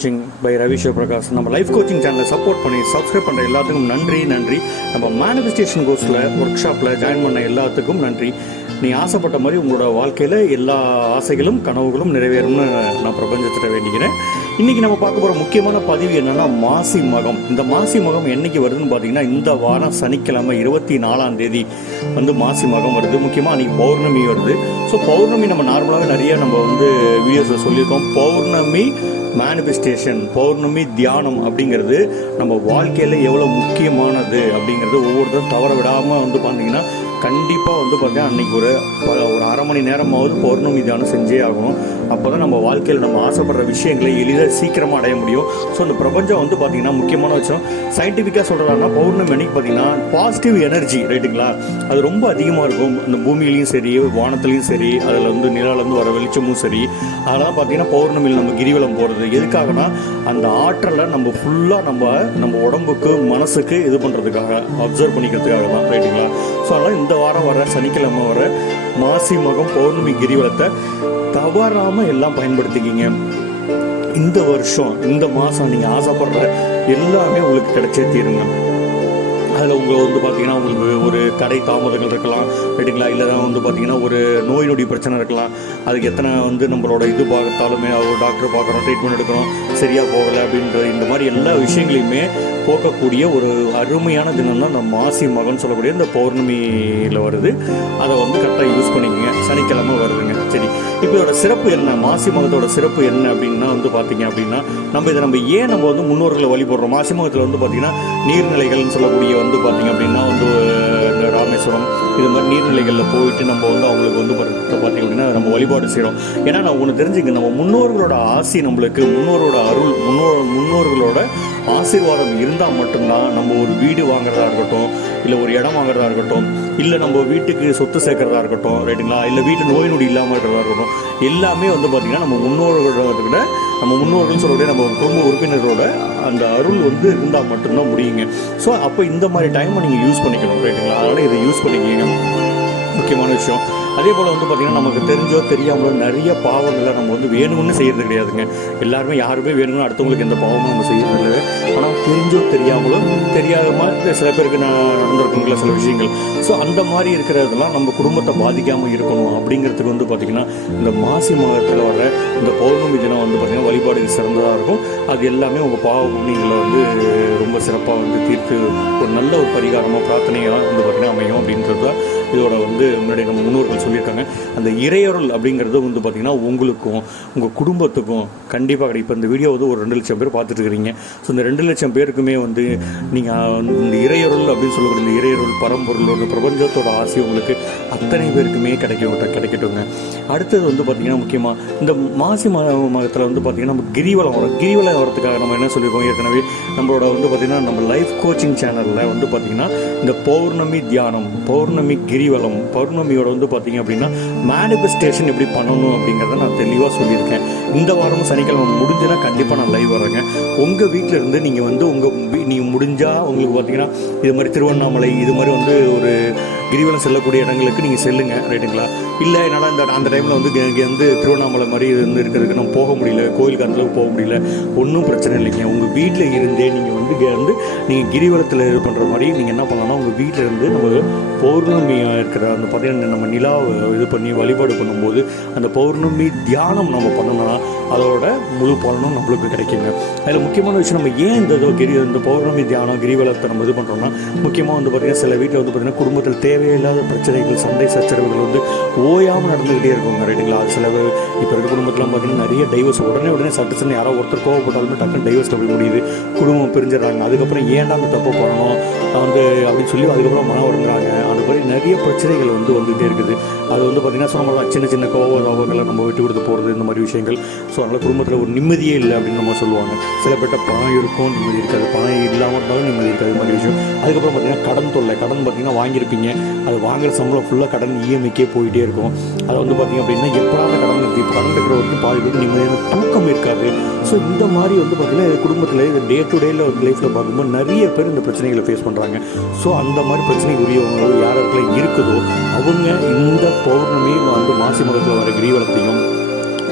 Coaching by Ravi Sivaprakash. நம்ம life coaching சேனலை support பண்ணி சப்ஸ்கிரைப் பண்ணுற எல்லாத்துக்கும் நன்றி. நம்ம மேனிஃபெஸ்டேஷன் கோர்ஸில் ஒர்க் ஷாப்பில் ஜாயின் பண்ண எல்லாத்துக்கும் நன்றி. நீ ஆசைப்பட்ட மாதிரி உங்களோட வாழ்க்கையில் எல்லா ஆசைகளும் கனவுகளும் நிறைவேறும்னு நான் பிரபஞ்சத்திட்ட வேண்டிக்கிறேன். இன்றைக்கி நம்ம பார்க்க போகிற முக்கியமான பதிவு என்னென்னா மாசி மகம். இந்த மாசி மகம் என்றைக்கு வருதுன்னு பார்த்தீங்கன்னா, இந்த வாரம் சனிக்கிழமை 24ஆம் தேதி மாசி மகம் வருது. முக்கியமாக அன்றைக்கி பௌர்ணமி வருது. ஸோ பௌர்ணமி நம்ம நார்மலாகவே நிறைய நம்ம வீடியோஸில் சொல்லியிருக்கோம். பௌர்ணமி மேனிஃபெஸ்டேஷன், பௌர்ணமி தியானம் அப்படிங்கிறது நம்ம வாழ்க்கையில் எவ்வளோ முக்கியமானது அப்படிங்கிறது ஒவ்வொருத்தரும் தவற விடாமல் பார்த்தீங்கன்னா கண்டிப்பாக பார்த்தீங்கன்னா அன்றைக்கி ஒரு அரை மணி நேரமாவது பௌர்ணமி தியானம் செஞ்சே ஆகணும். அப்போ தான் நம்ம வாழ்க்கையில் நம்ம ஆசைப்படுற விஷயங்களை எளிதாக சீக்கிரமாக அடைய முடியும். ஸோ இந்த பிரபஞ்சம் பார்த்தீங்கன்னா முக்கியமான விஷயம் சயின்டிஃபிக்காக சொல்கிறதானா, பௌர்ணமி அன்றைக்கி பார்த்தீங்கன்னா பாசிட்டிவ் எனர்ஜி ரைட்டுங்களா, அது ரொம்ப அதிகமாக இருக்கும். அந்த பூமியிலையும் சரி வானத்துலேயும் சரி, அதில் நிலாலேருந்து வர வெளிச்சமும் சரி, அதெல்லாம் பார்த்தீங்கன்னா பௌர்ணமியில் நம்ம கிரிவலம் போகிறது எதுக்காகனா, அந்த ஆற்றலை நம்ம ஃபுல்லாக நம்ம உடம்புக்கு மனசுக்கு இது பண்ணுறதுக்காக, அப்சர்வ் பண்ணிக்கிறதுக்காக தான் ரைட்டுங்களா. ஸோ அதனால் இந்த வாரம் வர சனிக்கிழமை வர மாசி மகம் பௌர்ணமி கிரிவலத்தை தவறாமல் எல்லாம் பயன்படுத்திக்கிங்க. இந்த வருஷம் இந்த மாதம் நீங்கள் ஆசைப்படுற எல்லாமே உங்களுக்கு கிடைச்சே தீருங்க. அதில் உங்களை பார்த்தீங்கன்னா உங்களுக்கு ஒரு கடை தாமதங்கள் இருக்கலாம் ரைட்டுங்களா, இல்லை தான் பார்த்தீங்கன்னா ஒரு நோய் நொடி பிரச்சனை இருக்கலாம். அதுக்கு எத்தனை நம்மளோட இது பார்த்தாலுமே ஒரு டாக்டர் பார்க்குறோம், ட்ரீட்மெண்ட் எடுக்கிறோம், சரியாக போகலை அப்படின்ற இந்த மாதிரி எல்லா விஷயங்களையுமே போக்கக்கூடிய ஒரு அருமையான தினம் தான் இந்த மாசி மகன் சொல்லக்கூடிய இந்த பௌர்ணமியில் வருது. அதை கரெக்டாக யூஸ் பண்ணிக்கோங்க. சனிக்கிழமை வருதுங்க. சரி, இப்போ இதோட சிறப்பு என்ன, மாசி மகத்தோட சிறப்பு என்ன அப்படின்னா பார்த்தீங்க அப்படின்னா, நம்ம ஏன் முன்னோர்களை வழிபடுறோம். மாசி மகத்தில் பார்த்தீங்கன்னா நீர்நிலைகள்னு சொல்லக்கூடிய பார்த்தீங்க அப்படின்னா இந்த ராமேஸ்வரம் இது மாதிரி நீர்நிலைகளில் போயிட்டு நம்ம அவங்களுக்கு பார்த்தீங்க அப்படின்னா நம்ம வழிபாடு செய்கிறோம். ஏன்னா நான் ஒன்று தெரிஞ்சுங்க, நம்ம முன்னோர்களோட ஆசி, நம்மளுக்கு முன்னோரோட அருள், முன்னோர்களோட ஆசீர்வாதம் இருந்தால் மட்டும்தான் நம்ம ஒரு வீடு வாங்குறதா இருக்கட்டும், இல்லை ஒரு இடம் வாங்குறதா இருக்கட்டும், இல்லை நம்ம வீட்டுக்கு சொத்து சேர்க்கறதா இருக்கட்டும் ரைட்டுங்களா, இல்லை வீட்டு நோய் நொடி இல்லாமல் இருக்கிறதா இருக்கட்டும், எல்லாமே பார்த்தீங்கன்னா நம்ம முன்னோர்கள்னு சொல்லக்கூடிய நம்ம குடும்ப உறுப்பினரோட அந்த அருள் இருந்தால் மட்டும்தான் முடியுங்க. ஸோ அப்போ இந்த மாதிரி டைமை நீங்கள் யூஸ் பண்ணிக்கணும் ரைட்டுங்களா. அதனால் இதை யூஸ் பண்ணிக்கிங்க, முக்கியமான விஷயம். அதே போல் பார்த்தீங்கன்னா நமக்கு தெரிஞ்சோ தெரியாமலோ நிறைய பாவங்களை நம்ம வேணும்னு செய்கிறது கிடையாதுங்க. எல்லாருமே யாருமே வேணும்னு அடுத்தவங்களுக்கு எந்த பாவமும் நம்ம செய்யறது இல்லை. ஆனால் தெரிஞ்சோ தெரியாமலோ தெரியாதமாக சில பேருக்கு நடந்திருக்குங்களா சில விஷயங்கள். ஸோ அந்த மாதிரி இருக்கிறதெல்லாம் நம்ம குடும்பத்தை பாதிக்காமல் இருக்கணும் அப்படிங்கிறதுக்கு பார்த்திங்கன்னா இந்த மாசி மாதத்தில் வர இந்த பௌர்ணமி தினம் பார்த்திங்கன்னா வழிபாடு சிறந்ததாக இருக்கும். அது எல்லாமே உங்கள் பாவ புண்ணியங்களை ரொம்ப சிறப்பாக தீர்த்து ஒரு நல்ல ஒரு பரிகாரமாக பிரார்த்தனையாக பார்த்திங்கன்னா அமையும் அப்படின்றது தான் இதோட முன்னாடி நம்ம முன்னோர்கள் சொல்லியிருக்காங்க. அந்த இறையருள் அப்படிங்கிறது பார்த்திங்கன்னா உங்களுக்கும் உங்கள் குடும்பத்துக்கும் கண்டிப்பாக கிடைக்கும். இப்போ இந்த வீடியோ ஒரு 2 லட்சம் பேர் பார்த்துட்டு இருக்கிறீங்க. ஸோ இந்த 2 லட்சம் பேருக்குமே நீங்கள் இந்த இறையருள் அப்படின்னு சொல்லக்கூடிய இந்த இறையருள் பரம்பொருளோட பிரபஞ்சத்தோட ஆசை உங்களுக்கு அத்தனை பேருக்குமே கிடைக்கட்டுங்க. அடுத்தது பார்த்திங்கன்னா முக்கியமாக இந்த மாசி மாதத்தில் பார்த்திங்கன்னா நம்ம கிரிவலம் வரத்துக்காக நம்ம என்ன சொல்லியிருக்கோம் ஏற்கனவே நம்மளோட பார்த்திங்கன்னா நம்ம லைஃப் கோச்சிங் சேனலில் பார்த்திங்கன்னா இந்த பௌர்ணமி தியானம், பௌர்ணமி கிரிவலம், பௌர்ணமியோட பார்த்திங்க அப்படின்னா மேனிஃபெஸ்டேஷன் எப்படி பண்ணணும் அப்படிங்கிறத நான் தெளிவாக சொல்லியிருக்கேன். இந்த வாரமும் சனிக்கிழமை முடிஞ்சுன்னா கண்டிப்பாக நான் லைவ் வரேங்க. உங்கள் வீட்டில் இருந்து நீங்கள் நீங்கள் முடிஞ்சால் உங்களுக்கு பார்த்திங்கன்னா இது மாதிரி திருவண்ணாமலை இது மாதிரி ஒரு கிரிவலம் செல்லக்கூடிய இடங்களுக்கு நீங்கள் செல்லுங்க ரைட்டுங்களா. இல்லை என்னால் அந்த டைமில் இங்கே திருவண்ணாமலை மாதிரி இருக்கிறதுக்கு நம்ம போக முடியல, கோயிலுக்கு அந்தளவுக்கு போக முடியல, ஒன்றும் பிரச்சனை இல்லைங்க. உங்கள் வீட்டில் இருந்தே நீங்கள் நீங்கள் கிரிவலத்தில் இது பண்ணுற மாதிரி நீங்கள் என்ன பண்ணலாம்னா உங்கள் வீட்டில் இருந்து நம்ம பௌர்ணமியாக இருக்கிற அந்த பார்த்தீங்கன்னா நம்ம நிலாவை இது பண்ணி வழிபாடு பண்ணும்போது அந்த பௌர்ணமி தியானம் நம்ம பண்ணோம்னா அதோட முழு பலனும் நம்மளுக்கு கிடைக்குங்க. அதில் முக்கியமான விஷயம் நம்ம ஏன் இந்த பௌர்ணமி தியானம் கிரிவலத்தை நம்ம இது பண்ணுறோம்னா, முக்கியமாக பார்த்திங்கன்னா சில வீட்டில் பார்த்திங்கன்னா குடும்பத்தில் தேவையில்லாத பிரச்சனைகள், சண்டை சச்சரவுகள் ஓயாமல் நடந்துக்கிட்டே இருக்குங்க ரைட்டுங்களா. அது சில இப்போ இருக்க குடும்பத்திலாம் பார்த்திங்கன்னா நிறைய டைவர்ஸ் உடனே சட்டுன்னு யாரோ ஒருத்தர் கோவப்பட்டாலுமே டக்குன்னு டைவர்ஸ் போய் முடியுது, குடும்பம் பிரிஞ்சிடறாங்க. அதுக்கப்புறம் ஏன்டா அந்த தப்பு பண்ணணும் அப்படின்னு சொல்லி அதுக்கப்புறம் மனம் உடங்குறாங்க. அந்த மாதிரி நிறைய பிரச்சனைகள் வந்துகிட்டே இருக்குது. அது பார்த்திங்கன்னா சொன்ன சின்ன கோவங்களை நம்ம விட்டு கொடுத்து போகிறது இந்த மாதிரி விஷயங்கள். ஸோ அதனால் குடும்பத்தில் ஒரு நிம்மதியே இல்லை அப்படின்னு நம்ம சொல்லுவாங்க. சில பேர்ட்ட பணம் இருக்கும், நிம்மதி இருக்காது, பணம் இல்லாமல் இருந்தாலும் நிம்மதி இருக்காது மாதிரி விஷயம். அதுக்கப்புறம் பார்த்திங்கன்னா கடன் தொல்லை, கடன் பார்த்திங்கன்னா வாங்கியிருப்பீங்க, அது வாங்குகிற சம்பளம் ஃபுல்லாக கடன் இஎம்ஐக்கே போயிட்டே இருக்கும். அதை பார்த்திங்க அப்படின்னா எப்படாத கடன் இருக்குது, இப்போ கடன் இருக்கிற வரைக்கும் பாதி பேருக்கு நிம்மதியான தூக்கம் இருக்காது. ஸோ இந்த மாதிரி பார்த்திங்கன்னா குடும்பத்தில் டே டு டேயில் லைஃப்பில் பார்க்கும்போது நிறைய பேர் இந்த பிரச்சனைகளை ஃபேஸ் பண்ணுறாங்க. ஸோ அந்த மாதிரி பிரச்சனைக்குரியவங்க யாருக்கெல்லாம் இருக்குதோ அவங்க இந்த பௌர்ணமி மாசி மகத்தில் வர கிரிவலத்தையும்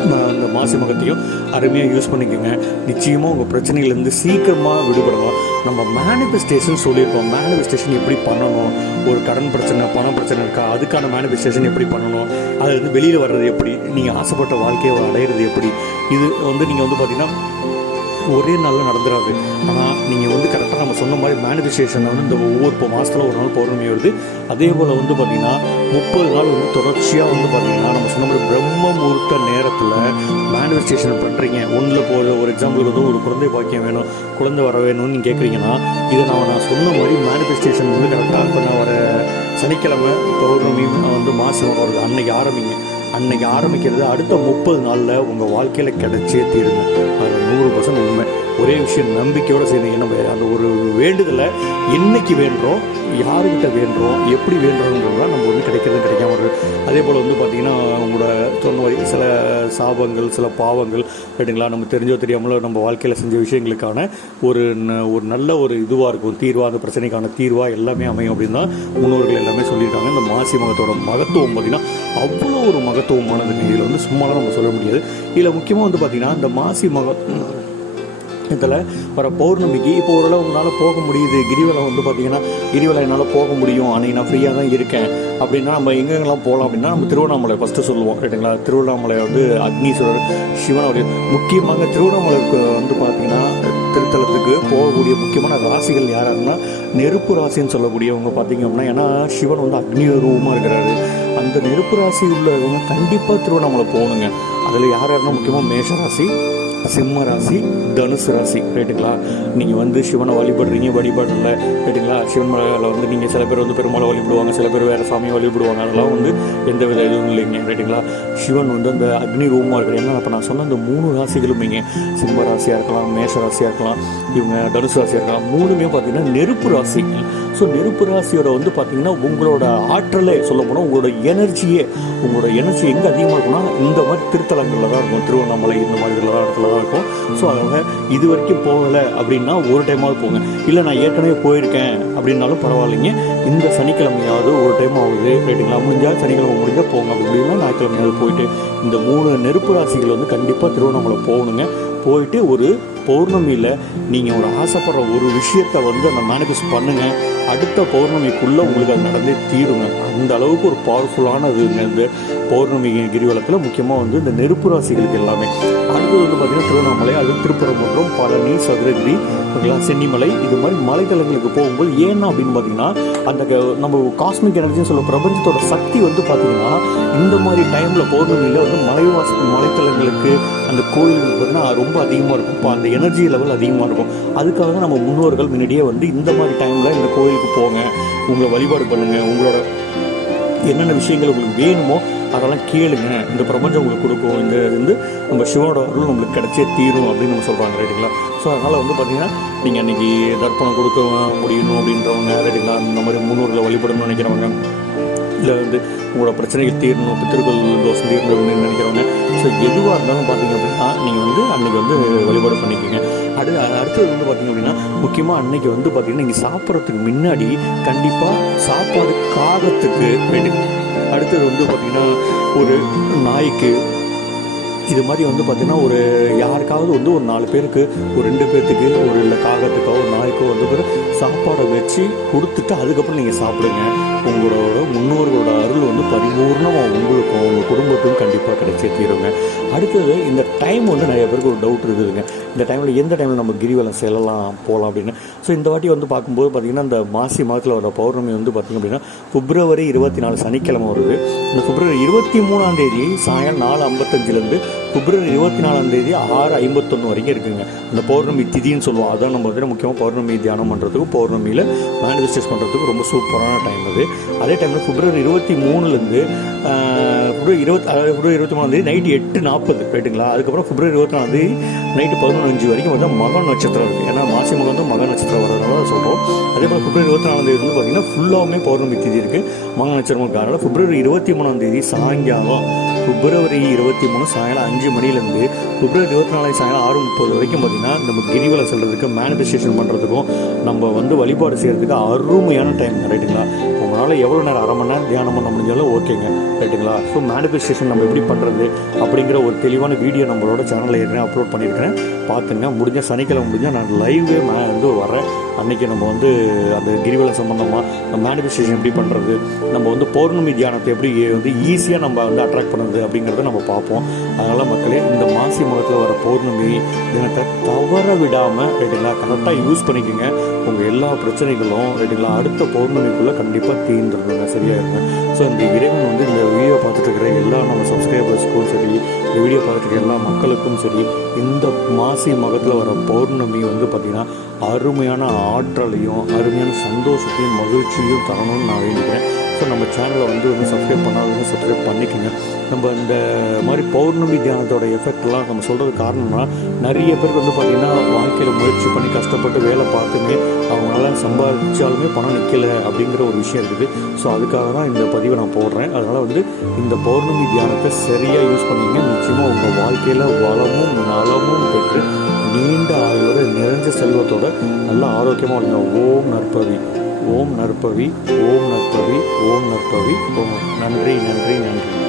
அந்த மாசி மகத்தையும் அருமையாக யூஸ் பண்ணிக்கோங்க. நிச்சயமாக உங்கள் பிரச்சனைகள்லேருந்து சீக்கிரமாக விடுபடலாம். நம்ம மேனிஃபெஸ்டேஷன் சொல்லியிருக்கோம். மேனிஃபெஸ்டேஷன் எப்படி பண்ணணும், ஒரு கடன் பிரச்சனை பண பிரச்சனை இருக்கா, அதுக்கான மேனிஃபெஸ்டேஷன் எப்படி பண்ணணும், அதுலேருந்து வெளியில் வர்றது எப்படி, நீங்கள் ஆசைப்பட்ட வாழ்க்கையை அடையிறது எப்படி, இது நீங்கள் பார்த்திங்கன்னா ஒரே நாளில் நடந்துடாது. ஆனால் நீங்கள் கரெக்டாக நம்ம சொன்ன மாதிரி மேனிஃபெஸ்டேஷனை இந்த ஒவ்வொரு மாதத்தில் ஒரு நாள் பௌர்ணமி வருது. அதே போல் பார்த்திங்கன்னா 30 நாள் தொடர்ச்சியாக பார்த்திங்கன்னா நம்ம சொன்ன மாதிரி பிரம்ம முகூர்த்த நேரத்தில் மேனிஃபெஸ்டேஷன் பண்ணுறீங்க. ஒன்றில் ஒரு எக்ஸாம்பிளுக்கு ஒரு குழந்தை பாக்கியம் வேணும், குழந்தை வர வேணும்னு நீங்கள் கேட்குறீங்கன்னா இதை நான் சொன்ன மாதிரி மேனிஃபெஸ்டேஷன் கரெக்டாக இப்போ நான் வர சனிக்கிழமை பௌர்ணமி மாசி வருது அன்னைக்கு ஆரம்பிங்க. அன்னைக்கு ஆரம்பிக்கிறது அடுத்த 30 நாளில் உங்கள் வாழ்க்கையில் கிடைச்சே தீருங்க. அது 100% உண்மை. ஒரே விஷயம், நம்பிக்கையோடு செய்யுங்க. நம்ம அந்த ஒரு வேண்டுதலை என்னைக்கு வேண்டுறோம், யாருக்கிட்ட வேண்டுறோம், எப்படி வேண்டுறோங்கிறதுலாம் நம்ம கிடைக்காம வருது. அதே போல் பார்த்திங்கன்னா உங்களோட சொன்ன மாதிரி சில சாபங்கள், சில பாவங்கள் ரைட்டுங்களா, நம்ம தெரிஞ்சோ தெரியாமலோ நம்ம வாழ்க்கையில் செஞ்ச விஷயங்களுக்கான ஒரு நல்ல ஒரு இதுவாக இருக்கும், தீர்வாக, அந்த பிரச்சனைக்கான தீர்வாக எல்லாமே அமையும் அப்படின்னு தான் முன்னோர்கள் எல்லாமே சொல்லியிருக்காங்க. இந்த மாசி மகத்தோட மகத்துவம் பார்த்திங்கன்னா அவ்வளோ ஒரு மகத்துவமானதுங்க. இதில் சும்மாலாம் நம்ம சொல்ல முடியாது. இதில் முக்கியமாக பார்த்திங்கன்னா இந்த மாசி இதில் வர பௌர்ணமிக்கு இப்போ ஓரளவு உங்களால் போக முடியுது. கிரிவலம் பார்த்திங்கன்னா கிரிவலம் என்னால் போக முடியும், அன்றைக்கி நான் ஃப்ரீயாக தான் இருக்கேன் அப்படின்னா நம்ம எங்கெங்கெல்லாம் போகலாம் அப்படின்னா நம்ம திருவண்ணாமலை ஃபஸ்ட்டு சொல்லுவோம் ரைட்டுங்களா. திருவண்ணாமலை அக்னீஸ்வரர் சிவனுடைய முக்கியமாக திருவண்ணாமலைக்கு பார்த்திங்கன்னா திருத்தலத்துக்கு போகக்கூடிய முக்கியமான ராசிகள் யாருன்னா நெருப்பு ராசின்னு சொல்லக்கூடியவங்க பார்த்திங்க அப்படின்னா, ஏன்னா சிவன் அக்னி ரூபமாக இருக்கிறாரு. அந்த நெருப்பு ராசி உள்ளவங்க கண்டிப்பாக திருவண்ணாமலை போகணுங்க. அதில் யாருன்னா முக்கியமாக மேஷ ராசி, சிம்ம ராசி, தனுசு ராசி ரைட்டுங்களா. நீங்கள் சிவனை வழிபடுறீங்க, வழிபடல ரைட்டுங்களா. சிவன் மலையில் நீங்கள் சில பேர் பெருமாளை வழிபடுவாங்க, சில பேர் வேறு சாமியை வழிபடுவாங்க. அதெல்லாம் எந்த வித இதுவும் இல்லைங்க ரைட்டுங்களா. சிவன் அந்த அக்னி ரூபமாக இருக்கிற ஏன்னா இப்போ நான் சொன்ன இந்த 3 ராசிகளும் சிம்ம ராசியாக இருக்கலாம், மேஷ ராசியாக இருக்கலாம், இவங்க தனுசு ராசியாக இருக்கலாம், 3மே பார்த்திங்கன்னா நெருப்பு ராசி. ஸோ நெருப்பு ராசியோட பார்த்திங்கன்னா உங்களோட ஆற்றலே சொல்ல போனால் உங்களோட எனர்ஜி எங்கே அதிகமாக இருக்குன்னா இந்த மாதிரி திருத்தலங்களில் தான் இருக்கும். திருவண்ணாமலை இந்த மாதிரி இடத்துல தான் இருக்கும். ஸோ அதனால் இது வரைக்கும் போகலை அப்படின்னா ஒரு டைமாவது போங்க. இல்லை நான் ஏற்கனவே போயிருக்கேன் அப்படின்னாலும் பரவாயில்லைங்க. இந்த சனிக்கிழமையாவது ஒரு டைம் ஆகுது ரைட்டுங்களா. முடிஞ்சால் சனிக்கிழமை முடிஞ்சால் போங்க. அப்படி இல்லைன்னா ஞாயிற்றுக்கிழமையாவது போயிட்டு இந்த 3 நெருப்பு ராசிகள் கண்டிப்பாக திருவண்ணாமலை போகணுங்க. போயிட்டு ஒரு பௌர்ணமியில் நீங்கள் ஒரு ஆசைப்படுற ஒரு விஷயத்தை அந்த மேனிஃபெஸ்ட் பண்ணுங்கள். அடுத்த பௌர்ணமிக்குள்ளே உங்களுக்கு அது நடந்தே தீருங்க. அந்த அளவுக்கு ஒரு பவர்ஃபுல்லான இந்த பௌர்ணமி கிரிவலத்தில் முக்கியமாக இந்த நெருப்பு ராசிகளுக்கு எல்லாமே. அடுத்தது பார்த்திங்கன்னா திருவண்ணாமலை, அது திருப்பரங்குன்றம், பழனி, சதுரகிரி, சென்னிமலை, இது மாதிரி மலைத்தலங்களுக்கு போகும்போது ஏன்னா அப்படின்னு பார்த்திங்கன்னா அந்த நம்ம காஸ்மிக் எனர்ஜின்னு சொல்ல பிரபஞ்சத்தோட சக்தி பார்த்திங்கன்னா இந்த மாதிரி டைமில் பௌர்ணமியில் மலைத்தலங்களுக்கு அந்த கோயிலுக்கு பார்த்தீங்கன்னா ரொம்ப அதிகமாக இருக்கும். இப்போ அந்த எனர்ஜி லெவல் அதிகமாக இருக்கும். அதுக்காக தான் நம்ம முன்னோர்கள் முன்னாடியே இந்த மாதிரி டைமில் இந்த கோயிலுக்கு போங்க, உங்களை வழிபாடு பண்ணுங்கள், உங்களோட என்னென்ன விஷயங்கள் உங்களுக்கு வேணுமோ அதெல்லாம் கேளுங்க, இந்த பிரபஞ்சம் உங்களுக்கு கொடுக்கும், இந்த நம்ம சிவனோட அருள் நம்மளுக்கு கிடைச்சே தீரும் அப்படின்னு நம்ம சொல்கிறாங்க ரைட்டுங்களா. ஸோ அதனால் பார்த்திங்கன்னா நீங்கள் அன்றைக்கி தர்ப்பணம் கொடுக்க முடியணும் அப்படின்றவங்க ரைட்டுங்களா, இந்த மாதிரி முன்னோர்களை வழிபடணும்னு நினைக்கிறவங்க, இல்லை உங்களோட பிரச்சனைகள் தீரணும், பித்திருக்கள் தோஷம் தீரணும்னு நினைக்கிறவங்க, ஸோ எதுவாக இருந்தாலும் பார்த்தீங்க அப்படின்னா நீங்கள் அன்றைக்கி வழிபாடு பண்ணிக்கோங்க. அடுத்தது பார்த்திங்க அப்படின்னா முக்கியமாக அன்றைக்கி பார்த்திங்கன்னா நீங்கள் சாப்பிட்றதுக்கு முன்னாடி கண்டிப்பாக சாப்பாடு காகத்துக்கு வேணும். அடுத்தது பார்த்திங்கன்னா ஒரு நாய்க்கு இது மாதிரி பார்த்திங்கன்னா ஒரு யாருக்காவது ஒரு 4 பேருக்கு, ஒரு 2 பேர்த்துக்கு, ஒரு இல்லை காகத்துக்கோ ஒரு நாய்க்கோ சாப்பாடை வச்சு கொடுத்துட்டு அதுக்கப்புறம் நீங்கள் சாப்பிடுங்க. உங்களோட முன்னோர்களோட அருள் பரிபூர்ணமாக உங்களுக்கும் உங்கள் குடும்பத்துக்கும் கண்டிப்பாக கிடைச்சே தீருங்க. அடுத்தது இந்த டைம் நிறைய பேருக்கு ஒரு டவுட் இருக்குதுங்க. இந்த டைமில் எந்த டைமில் நம்ம கிரிவலம் செல்லலாம் போகலாம் அப்படின்னு. ஸோ இந்த வாட்டி பார்க்கும்போது பார்த்திங்கன்னா இந்த மாசி மாதத்தில் வர பௌர்ணமி பார்த்திங்க அப்படின்னா பிப்ரவரி 24 சனிக்கிழமை வருது. இந்த பிப்ரவரி 23ஆம் தேதி சாயங்காலம் 4:55 பிப்ரவரி 24ஆம் தேதி 6:51 வரைக்கும் இருக்குங்க. இந்த பௌர்ணமி திதின்னு சொல்லுவோம். அதான் நம்ம முக்கியமாக பௌர்ணமி தியானம் பண்ணுறதுக்கும் பௌர்ணமியில் மேனிஃபெஸ்டேஷன் பண்ணுறதுக்கு ரொம்ப சூப்பரான டைம் அது. அதே டைமில் பிப்ரவரி 23லேருந்து பிப்ரவரி 23ஆம் தேதி நைட்டு 8:40 ரைட்டுங்களா. அதுக்கப்புறம் பிப்ரவரி 24ஆம் தேதி நைட்டு 11:05 வரைக்கும் மக நட்சத்திரம் இருக்குது. ஏன்னா மாசி மகம் மக நட்சத்திரம் வரதுனால சொல்கிறோம். அதே போல் பிப்ரவரி 24ஆம் தேதி பார்த்திங்கன்னா ஃபுல்லாகவுமே பௌர்ணமி திதி இருக்குது, மக நட்சத்திரம் காரணம். பிப்ரவரி 23ஆம் தேதி சாயங்காலம் பிப்ரவரி 23 சாயங்காலம் 5 மணிலேருந்து பிப்ரவரி 24 சாயங்காலம் 6:30 வரைக்கும் பார்த்திங்கன்னா நம்ம கிரிவலம் செல்றதுக்கு மேனிஃபெஸ்டேஷன் பண்ணுறதுக்கும் நம்ம வந்து வழிபாடு செய்கிறதுக்கு அருமையான டைம் ரைட்டுங்களா. உங்களால் எவ்வளோ நேரம் அரை மணி நேரம் தியானம் பண்ண முடிஞ்சாலும் ஓகேங்க ரைட்டுங்களா. ஸோ மேனிஃபெஸ்டேஷன் நம்ம எப்படி பண்ணுறது அப்படிங்கிற ஒரு தெளிவான வீடியோ நம்மளோட சேனலில் ஏற்கனவே அப்லோட் பண்ணியிருக்கிறேன், பார்த்துங்க. முடிஞ்ச சனிக்கிழமை முடிஞ்சால் நான் லைவே வந்து வரேன். அன்றைக்கி நம்ம வந்து அந்த கிரிவலம் சம்மந்தமாக மேனிஃபெஸ்டேஷன் எப்படி பண்ணுறது, நம்ம வந்து பௌர்ணமி தியானத்தை எப்படி வந்து ஈஸியாக நம்ம வந்து அட்ராக்ட் பண்ணுறது அப்படிங்கிறத நம்ம பார்ப்போம். அதனால் மக்களே, இந்த மாசி மாதத்தில் வர பௌர்ணமி தினத்தை தவற விடாமல் ரைட்டுங்களா கரெக்டாக யூஸ் பண்ணிக்கோங்க. உங்கள் எல்லா பிரச்சனைகளும் ரைட்டுங்களா அடுத்த பௌர்ணமிக்குள்ளே கண்டிப்பாக தீர்ந்துருங்க, சரியாக இருங்க. ஸோ இந்த இறைவன் வந்து இந்த வீடியோ பார்த்துட்டு இருக்கிற எல்லா நம்ம சப்ஸ்கிரைபர்ஸ்க்கும் சரி, இந்த வீடியோ பார்த்துட்டு இருக்கிற எல்லா மக்களுக்கும் சரி, இந்த மாசி மகத்தில் வர பௌர்ணமி வந்து பார்த்திங்கன்னா அருமையான ஆற்றலையும் அருமையான சந்தோஷத்தையும் மகிழ்ச்சியும் தரணும்னு நான் வேண்டிக்கிறேன். ஸோ நம்ம சேனலை வந்து சப்ஸ்கிரைப் பண்ணாதவங்க சப்ஸ்கிரைப் பண்ணிக்கோங்க. நம்ம இந்த மாதிரி பௌர்ணமி தியானத்தோட எஃபெக்ட்லாம் நம்ம சொல்கிறது காரணம்னா, நிறைய பேருக்கு வந்து பார்த்திங்கன்னா வாழ்க்கையில் முயற்சி பண்ணி கஷ்டப்பட்டு வேலை பார்த்துமே அவங்களால சம்பாதிச்சாலுமே பணம் நிற்கலை அப்படிங்கிற ஒரு விஷயம் இருக்குது. ஸோ அதுக்காக தான் இந்த பதிவை நான் போடுறேன். அதனால் வந்து இந்த பௌர்ணமி தியானத்தை சரியாக யூஸ் பண்ணிங்க. நிச்சயமாக உங்கள் வாழ்க்கையில் வளமும் நலமும் பெற்று நீண்ட ஆயுளோட நிறைஞ்ச செல்வத்தோட நல்ல ஆரோக்கியமாக இருங்க. ஓம் நற்பவி, ஓம் நற்பவி, ஓம் நற்பவி, ஓம் நற்பவி, ஓம். நன்றி நன்றி நன்றி.